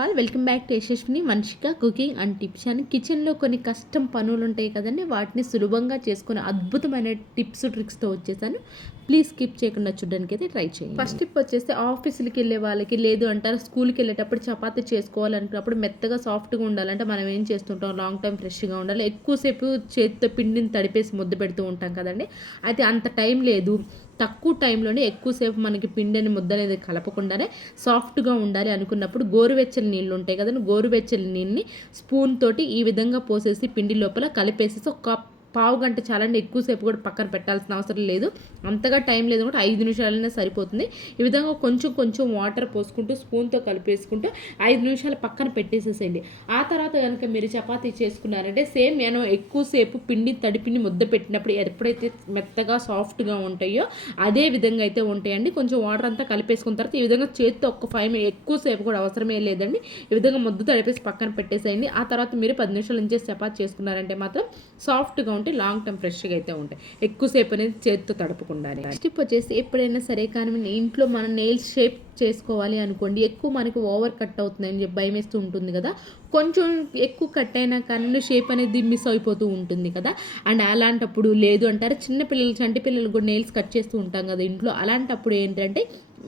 All welcome back to Yashaswini మనిషిక cooking and tips అని కిచెన్లో కొన్ని కష్టం పనులు ఉంటాయి కదండి, వాటిని సులభంగా చేసుకునే అద్భుతమైన టిప్స్ ట్రిక్స్తో వచ్చేసాను. ప్లీజ్ స్కిప్ చేయకుండా చూడడానికి అయితే ట్రై చేయండి. ఫస్ట్ టిప్ వచ్చేసి ఆఫీసులకి వెళ్ళే వాళ్ళకి, లేదు అంటారు స్కూల్కి వెళ్ళేటప్పుడు చపాతీ చేసుకోవాలనుకున్నప్పుడు మెత్తగా సాఫ్ట్గా ఉండాలంటే మనం ఏం చేస్తుంటాం, లాంగ్ టైం ఫ్రెష్గా ఉండాలి, ఎక్కువసేపు చేతితో పిండిని తడిపేసి ముద్ద పెడుతూ ఉంటాం కదండి. అయితే అంత టైం లేదు, తక్కువ టైంలోనే ఎక్కువసేపు మనకి పిండిని ముద్ద అనేది కలపకుండానే సాఫ్ట్గా ఉండాలి అనుకున్నప్పుడు గోరువెచ్చని నీళ్ళు ఉంటాయి కదండి, గోరువెచ్చని నీళ్ళని స్పూన్ తోటి ఈ విధంగా పోసేసి పిండి లోపల కలిపేసేసి ఒక పావు గంట చాలండి, ఎక్కువసేపు కూడా పక్కన పెట్టాల్సిన అవసరం లేదు. అంతగా టైం లేదు కూడా 5 నిమిషాలైనా సరిపోతుంది. ఈ విధంగా కొంచెం కొంచెం వాటర్ పోసుకుంటూ స్పూన్తో కలిపేసుకుంటూ 5 నిమిషాలు పక్కన పెట్టేసేసేయండి. ఆ తర్వాత కనుక మీరు చపాతీ చేసుకున్నారంటే సేమ్ నేను ఎక్కువసేపు పిండి తడిపిండి ముద్ద పెట్టినప్పుడు ఎప్పుడైతే మెత్తగా సాఫ్ట్గా ఉంటాయో అదే విధంగా అయితే ఉంటాయండి. కొంచెం వాటర్ అంతా కలిపేసుకున్న తర్వాత ఈ విధంగా చేతితో ఒక 5 మినిట్స్, ఎక్కువసేపు కూడా అవసరమే లేదండి, ఈ విధంగా ముద్ద తడిపేసి పక్కన పెట్టేసేయండి. ఆ తర్వాత మీరు 10 నిమిషాల నుంచి చపాతీ చేసుకున్నారంటే మాత్రం సాఫ్ట్గా ఉంటే లాంగ్ టైం ఫ్రెష్గా అయితే ఉంటాయి, ఎక్కువసేపు అనేది చేతితో తడపకుండా. నెక్స్ట్ టిప్ వచ్చేసి ఎప్పుడైనా సరే కానీ ఇంట్లో మనం నెయిల్స్ షేప్ చేసుకోవాలి అనుకోండి, ఎక్కువ మనకి ఓవర్ కట్ అవుతుందని చెప్పి భయం వేస్తూ ఉంటుంది కదా, కొంచెం ఎక్కువ కట్ అయినా కానీ షేప్ అనేది మిస్ అయిపోతూ ఉంటుంది కదా. అండ్ అలాంటప్పుడు లేదు అంటారు చిన్నపిల్లలు, చంటి పిల్లలు కూడా నెయిల్స్ కట్ చేస్తూ ఉంటాం కదా ఇంట్లో, అలాంటప్పుడు ఏంటంటే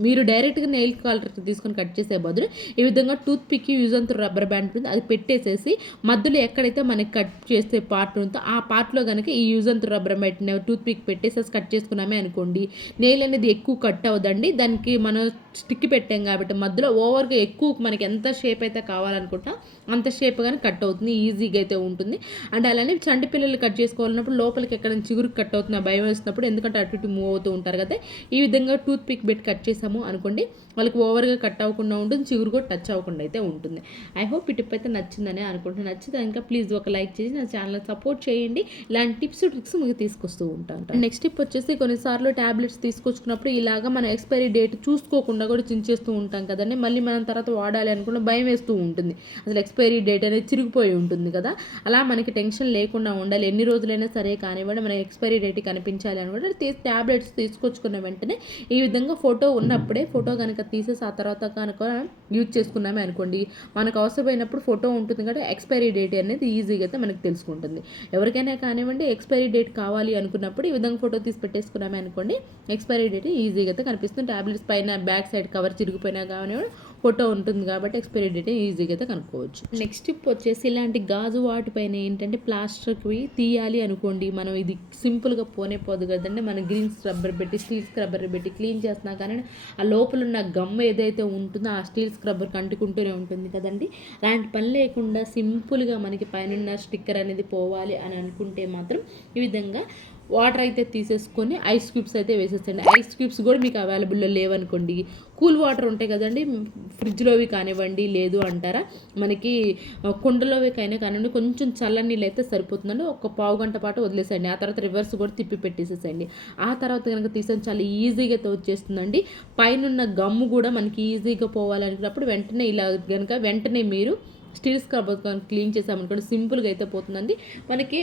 మీరు డైరెక్ట్గా నెయిల్ కలర్ తీసుకొని కట్ చేసే బదులు ఈ విధంగా టూత్ పిక్ యూజ్ అంత రబ్బర్ బ్యాండ్ ఉంటుంది, అది పెట్టేసేసి మధ్యలో ఎక్కడైతే మనకి కట్ చేసే పార్ట్ ఉందో ఆ పార్ట్లో కనుక ఈ యూజ్ అంత రబ్బర్ బ్యాండ్ టూత్ పిక్ పెట్టేసేసి కట్ చేసుకున్నామే అనుకోండి, నెయిల్ అనేది ఎక్కువ కట్ అవ్వదండి. దానికి మనం స్టిక్ పెట్టాం కాబట్టి మధ్యలో ఓవర్గా ఎక్కువ మనకి ఎంత షేప్ అయితే కావాలనుకుంటా అంత షేప్ కానీ కట్ అవుతుంది, ఈజీగా అయితే ఉంటుంది. అండ్ అలానే చంటి పిల్లలు కట్ చేసుకోవాలన్నప్పుడు లోపలికి ఎక్కడ చిగురు కట్ అవుతున్న భయం వేసినప్పుడు, ఎందుకంటే అటు ఇటు మూవ్ అవుతూ ఉంటారు కదా, ఈ విధంగా టూత్ పిక్ పెట్టి కట్ చేసాము అనుకోండి వాళ్ళకి ఓవర్గా కట్ అవ్వకుండా ఉంటుంది, చిగురు కూడా టచ్ అవ్వకుండా అయితే ఉంటుంది. ఐ హోప్ ఈ టిప్ అయితే నచ్చిందని అనుకుంటున్నాను. నచ్చితే ఇంకా ప్లీజ్ ఒక లైక్ చేసి నా ఛానల్ సపోర్ట్ చేయండి. ఇలాంటి టిప్స్ ట్రిక్స్ మీకు తీసుకొస్తూ ఉంటాను. నెక్స్ట్ టిప్ వచ్చేసి కొన్నిసార్లు ట్యాబ్లెట్స్ తీసుకొచ్చుకున్నప్పుడు ఇలాగా మన ఎక్స్పైరీ డేట్ చూసుకోకుండా కూడా చించేస్తూ ఉంటాం కదండి, మళ్ళీ మనం తర్వాత వాడాలి అనుకున్న భయం వేస్తూ ఉంటుంది, అసలు ఎక్స్పైరీ డేట్ అనేది చిరిగిపోయి ఉంటుంది కదా. అలా మనకి టెన్షన్ లేకుండా ఉండాలి, ఎన్ని రోజులైనా సరే కానివ్వండి మన ఎక్స్పైరీ డేట్ కనిపించాలి అనుకుంటే ట్యాబ్లెట్స్ తీసుకొచ్చుకున్న వెంటనే ఈ విధంగా ఫోటో ఉన్నప్పుడే ఫోటో కనుక తీసేసి ఆ తర్వాత కనుక యూజ్ చేసుకున్నామే అనుకోండి, మనకు అవసరమైనప్పుడు ఫోటో ఉంటుంది కదా, ఎక్స్పైరీ డేట్ అనేది ఈజీగా అయితే మనకు తెలుసుకుంటుంది. ఎవరికైనా కానివ్వండి ఎక్స్పైరీ డేట్ కావాలి అనుకున్నప్పుడు ఈ విధంగా ఫోటో తీసి పెట్టేసుకున్నామే అనుకోండి, ఎక్స్పైరీ డేట్ ఈజీగా అయితే కనిపిస్తుంది. ట్యాబ్లెట్స్ పైన బ్యాక్ సైడ్ కవర్ చిరిగిపోయినా కానివ్వండి ఫోటో ఉంటుంది కాబట్టి ఎక్స్పైరీ డేట్ ఈజీగా అయితే కనుక్కోవచ్చు. నెక్స్ట్ టిప్ వచ్చేసి ఇలాంటి గాజు వాటిపైన ఏంటంటే ప్లాస్టర్కి తీయాలి అనుకోండి, మనం ఇది సింపుల్గా పోనే పోదు కదండి, మనం గ్రీన్ స్క్రబ్బర్ పెట్టి స్టీల్ స్క్రబ్బర్ పెట్టి క్లీన్ చేస్తున్నా కానీ ఆ లోపల ఉన్న గమ్ ఏదైతే ఉంటుందో ఆ స్టీల్ స్క్రబ్బర్కి అంటుకుంటూనే ఉంటుంది కదండి. అలాంటి పని లేకుండా సింపుల్గా మనకి పైన స్టిక్కర్ అనేది పోవాలి అని అనుకుంటే మాత్రం ఈ విధంగా వాటర్ అయితే తీసేసుకొని ఐస్ క్యూబ్స్ అయితే వేసేసండి. ఐస్ క్యూబ్స్ కూడా మీకు అవైలబుల్లో లేవనుకోండి, కూల్ వాటర్ ఉంటాయి కదండి ఫ్రిడ్జ్లోవి కానివ్వండి, లేదు అంటారా మనకి కుండలోవి కానివ్వండి, కొంచెం చల్ల నీళ్ళు అయితే సరిపోతుందండి. ఒక పావు గంట పాటు వదిలేసండి, ఆ తర్వాత రివర్స్ కూడా తిప్పి పెట్టేసేసండి. ఆ తర్వాత కనుక తీసేసి చాలా ఈజీగా అయితే వచ్చేస్తుందండి. పైన గమ్ము కూడా మనకి ఈజీగా పోవాలనుకున్నప్పుడు వెంటనే ఇలా కనుక వెంటనే మీరు స్టీల్ స్క్రబ్బర్ క్లీన్ చేసామనుకోండి సింపుల్గా అయితే పోతుందండి. మనకి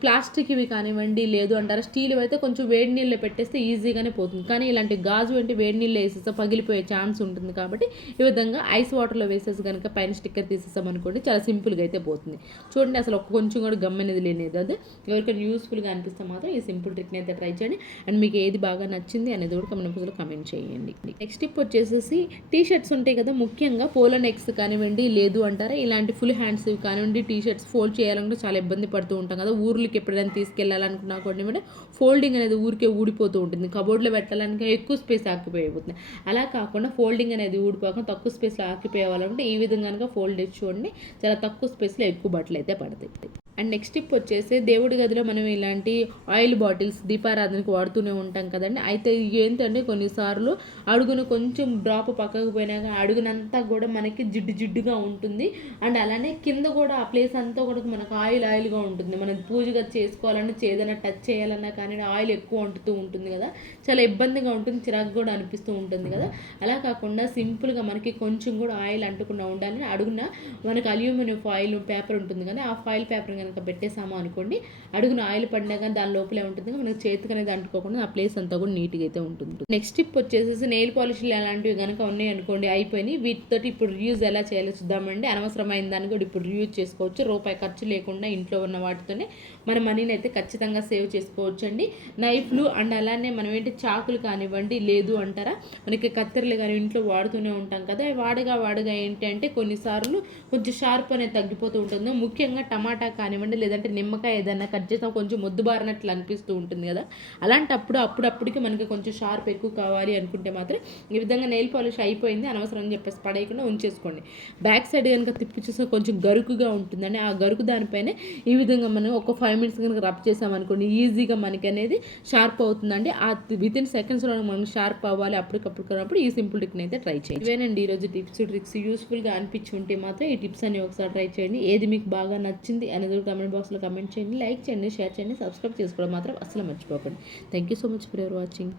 ప్లాస్టిక్ ఇవి కానివ్వండి, లేదు అంటారా స్టీల్ అయితే కొంచెం వేడి నీళ్ళు పెట్టేస్తే ఈజీగానే పోతుంది, కానీ ఇలాంటి గాజు అంటే వేడి నీళ్ళు వేసేస్తే పగిలిపోయే ఛాన్స్ ఉంటుంది కాబట్టి ఈ విధంగా ఐస్ వాటర్లో వేసేసి కనుక పైన స్టిక్కర్ తీసేసామనుకోండి చాలా సింపుల్గా అయితే పోతుంది. చూడండి అసలు కొంచెం కూడా గమ్ అనేది లేనిది. అది ఎవరికైనా యూస్ఫుల్గా అనిపిస్తే మాత్రం ఈ సింపుల్ ట్రిక్ని అయితే ట్రై చేయండి. అండ్ మీకు ఏది బాగా నచ్చింది అనేది కూడా కమెంట్ చేయండి. నెక్స్ట్ టిప్ వచ్చేసి టీ షర్ట్స్ ఉంటాయి కదా, ముఖ్యంగా పోలో నెక్స్ కానివ్వండి, లేదు అంటారా ఇలాంటి ఫుల్ హ్యాండ్స్ కానివ్వండి టీ షర్ట్స్ ఫోల్డ్ చేయాలంటే చాలా ఇబ్బంది పడుతూ ఉంటాం కదా, ఊర్లకి ఎప్పుడైనా తీసుకెళ్ళాలనుకున్నా కూడా ఫోల్డింగ్ అనేది ఊరికే ఊడిపోతూ ఉంటుంది, కబోర్డ్లో పెట్టాలనుక ఎక్కువ స్పేస్ ఆక్యుపోయిపోతుంది. అలా కాకుండా ఫోల్డింగ్ అనేది ఊడిపోకుండా తక్కువ స్పేస్లో ఆక్యుపోయేవాళ్ళంటే ఈ విధంగా కనుక ఫోల్డ్ చేసి చూడండి, చాలా తక్కువ స్పేస్లో ఎక్కువ బట్టలు అయితే పడతాయి. అండ్ నెక్స్ట్ టిప్ వచ్చేసి దేవుడి గదిలో మనం ఇలాంటి ఆయిల్ బాటిల్స్ దీపారాధనకు వాడుతూనే ఉంటాం కదండి. అయితే ఏంటంటే కొన్నిసార్లు అడుగును కొంచెం డ్రాప్ పక్కకు పోయినాక అడుగునంతా కూడా మనకి జిడ్డుగా ఉంటుంది. అండ్ అలానే కింద కూడా ఆ ప్లేస్ అంతా కూడా మనకు ఆయిల్గా ఉంటుంది. మనం పూజగా చేసుకోవాలన్నా ఏదైనా టచ్ చేయాలన్నా కానీ ఆయిల్ ఎక్కువ అంటుతూ ఉంటుంది కదా, చాలా ఇబ్బందిగా ఉంటుంది, చిరాకు కూడా అనిపిస్తూ ఉంటుంది కదా. అలా కాకుండా సింపుల్గా మనకి కొంచెం కూడా ఆయిల్ అంటకుండా ఉండాలని అడుగున మనకు అల్యూమినియం ఫాయిల్ పేపర్ ఉంటుంది కదా, ఆ ఫాయిల్ పేపర్ కనుక పెట్టేసాము అనుకోండి, అడుగున ఆయిల్ పడినా కానీ దాని లోపలే ఉంటుంది, మనకి చేతికి అనేది అంటుకోకుండా ఆ ప్లేస్ అంతా కూడా నీట్గా అయితే ఉంటుంది. నెక్స్ట్ టిప్ వచ్చేసి నెయిల్ పాలిష్లు అలాంటివి కనుక ఉన్నాయి అనుకోండి, అయిపోయినాయి, వీటితోటి ఇప్పుడు రీయూజ్ ఎలా చేయాలో చూద్దామండి. అనవసరమైన దాన్ని కూడా ఇప్పుడు రీయూజ్ చేసుకోవచ్చు. రూపాయి ఖర్చు లేకుండా ఇంట్లో ఉన్న వాటితోనే మన మనీని అయితే ఖచ్చితంగా సేవ్ చేసుకోవచ్చు అండి. నైఫ్లు అండ్ అలానే మనం ఏంటి చాకులు కానివ్వండి, లేదు అంటారా మనకి కత్తెరలు కానీ ఇంట్లో వాడుతూనే ఉంటాం కదా, వాడగా ఏంటి అంటే కొన్నిసార్లు కొంచెం షార్ప్ అనేది తగ్గిపోతూ ఉంటుంది. ముఖ్యంగా టమాటా కానివ్వండి, లేదంటే నిమ్మకాయ ఏదైనా కట్ చేసినా కొంచెం మొద్దుబారినట్లు అనిపిస్తూ ఉంటుంది కదా, అలాంటప్పుడు అప్పుడప్పుడుకి మనకి కొంచెం షార్ప్ ఎక్కువ కావాలి అనుకుంటే మాత్రం ఈ విధంగా నెయిల్ పాలిష్ అయిపోయింది అనవసరం అని చెప్పేసి పడేయకుండా ఉంచేసుకోండి. బ్యాక్ సైడ్ కనుక తిప్పి చూస్తే కొంచెం గరుకుగా ఉంటుందండి, ఆ గరుకు దానిపైనే ఈ విధంగా మనం ఒక 5 మినిట్స్ కనుక రబ్ చేసామనుకోండి, ఈజీగా మనకి అనేది షార్ప్ అవుతుందండి. ఆ వితిన్ సెకండ్స్లో మనం షార్ప్ అవ్వాలి అప్పటికప్పుడు కొన్నప్పుడు ఈ సింపుల్ ట్రిక్ని అయితే ట్రై చేయండి. ఇవేనండి ఈరోజు టిప్స్ ట్రిక్స్. యూస్ఫుల్గా అనిపించి ఉంటే మాత్రం ఈ టిప్స్ అన్ని ఒకసారి ట్రై చేయండి. ఏది మీకు బాగా నచ్చింది అనేది కామెంట్ బాక్స్లో కామెంట్ చేయండి, లైక్ చేయండి, షేర్ చేయండి, సబ్స్క్రైబ్ చేసుకోవడం మాత్రం అసలు మర్చిపోకండి. Thank you so much for your watching.